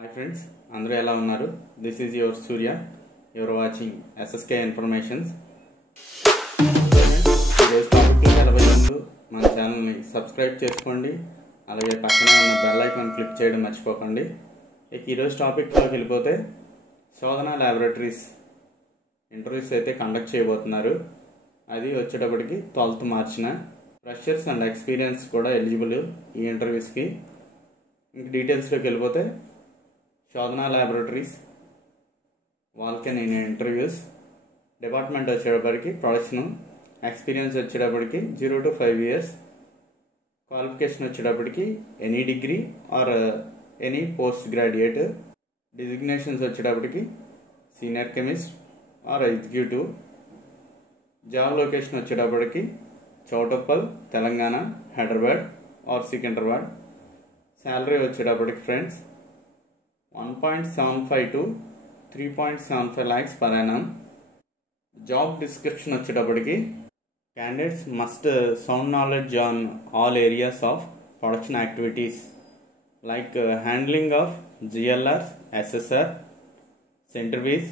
Hi friends, అందరూ ఎలా ఉన్నారు? This is your Surya. You are watching SSK Informations. today's topic కి వెళ్ళబోయే ముందు మన ఛానల్ ని సబ్స్క్రైబ్ చేసుకోండి. అలాగే పక్కనే ఉన్న బెల్ ఐకాన్ క్లిక్ చేయడం మర్చిపోకండి. ఈ రోజు టాపిక్ లోకి వెళ్ళిపోతే శోధన లాబొరేటరీస్ ఇంటర్వ్యూస్ అయితే కండక్ట్ చేయబోతున్నారు. అది వచ్చేటప్పటికి 12th మార్చిన ఫ్రెషర్స్ అండ్ ఎక్స్పీరియన్స్ కూడా ఎలిజిబుల్ ఈ ఇంటర్వ్యూస్ కి. ఇంక డీటెయిల్స్ లోకి వెళ్ళిపోతే శోధన లాబొరేటరీస్ వాళ్ళకే నేను ఇంటర్వ్యూస్ డిపార్ట్మెంట్ వచ్చేటప్పటికి ప్రొడక్షన్, ఎక్స్పీరియన్స్ వచ్చేటప్పటికి 0 to 5 years, క్వాలిఫికేషన్ వచ్చేటప్పటికి any degree or any post graduate, designations వచ్చేటప్పటికి senior chemist or executive, job location వచ్చేటప్పటికి చౌటుప్పల్ తెలంగాణ, హైదరాబాద్ ఆర్ సికింద్రాబాద్. శాలరీ వచ్చేటప్పటికి friends 1.75 to 3.75 lakhs per annum. Job description వచ్చేటప్పటికి candidates must sound knowledge on all areas of production activities like handling of GLRs, SSR, centrifuges,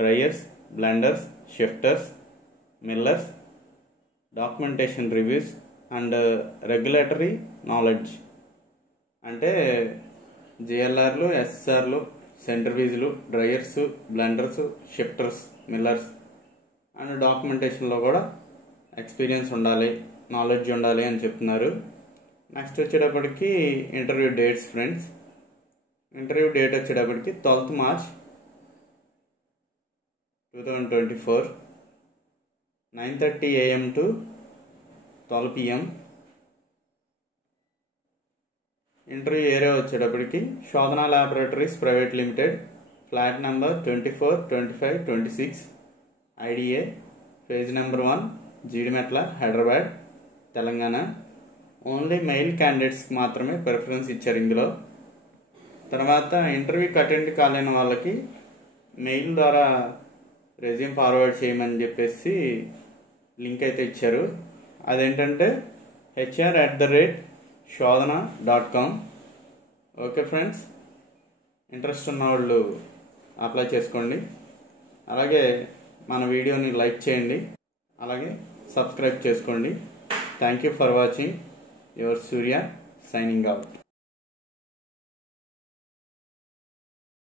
dryers, blenders, shifters, millers, documentation reviews and regulatory knowledge. అంటే జిఎల్ఆర్లు, ఎస్ఎస్ఆర్లు, సెంట్రిఫ్యూజ్లు, dryers, blenders, shifters, millers and డాక్యుమెంటేషన్లో కూడా experience ఉండాలి, knowledge ఉండాలి అని చెప్తున్నారు. నెక్స్ట్ వచ్చేటప్పటికి interview dates friends. Interview date వచ్చేటప్పటికి 12th March 2024 9:30 AM to 12 PM. Interview area వచ్చేటప్పటికి Sodhana Laboratories Private Limited, flat number 24, 25, 26, IDA, phase number 1, Jeedimetla, Hyderabad, Telangana. Only male క్యాండిడేట్స్కి మాత్రమే ప్రిఫరెన్స్ ఇచ్చారు ఇందులో. తర్వాత ఇంటర్వ్యూకి అటెండ్ కాలేని వాళ్ళకి మెయిల్ ద్వారా రెజ్యూమ్ ఫార్వర్డ్ చేయమని చెప్పేసి లింక్ అయితే ఇచ్చారు. అదేంటంటే hr@shodhana.com. ఓకే ఫ్రెండ్స్, ఇంట్రెస్ట్ ఉన్న వాళ్ళు అప్లై చేసుకోండి. అలాగే మన వీడియోని లైక్ చేయండి, అలాగే సబ్స్క్రైబ్ చేసుకోండి. Thank you for watching. Your Surya signing out.